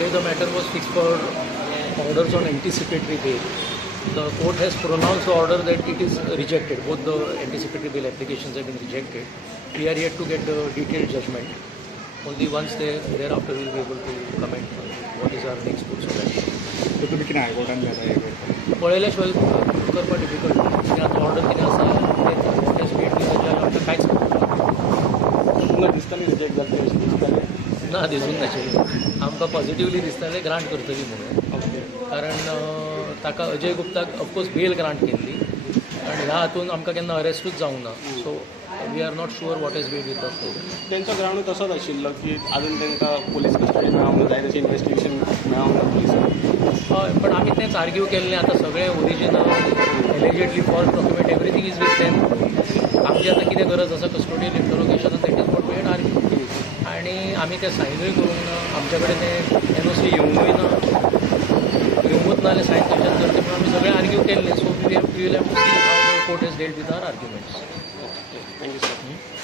today the matter was fixed for orders on anticipatory bail. The court has pronounced the order that it is rejected. Both the anticipatory bail applications have been rejected. We are yet to get the detailed judgment. Only once thereafter we will be able to comment on what is our next course of action. तर तुम्ही किती हायकोर्टान घेता पळयल्याशिवाय करपा difficult कित्याक आतां order कितें आसा तें स्पीड बी जज आमकां कांयच तुमकां दिसताली रिजेक्ट जातली अशें दिसतालें ना दिसूंक नाशिल्लें आमकां पॉझिटिवली दिसतालें ग्रांट करतली म्हणून ओके कारण ताका अजय गुप्ताक ऑफकोर्स बेल ग्रांट केल्ली आनी ह्या हातून आमकां केन्ना अरेस्टूच जावंक ना so we are not sure what is bid with the court त्यांचो ग्रावंड तसोच आशिल्लो की आजून तांकां पुलीस कस्टडी मेळोंक जाय तशें इन्वेस्टिगेशन मेळोंक ना पुलिसांक हय पण आमी तेंच आर्ग्यू केल्लें आतां सगळें original allegedly false document everything is with them आमची आतां कितें गरज आसा custodial interrogation that is what we had argue आनी आमी तें सायनूय करूंक ना आमचे कडेन तें एनओसी येवंकूय ना येवंकूच ना जाल्यार सायन कशान करचें म्हणून आमी सगळें आर्ग्यू केल्लें so we will have to see how the court is dealt with our arguments thank you sir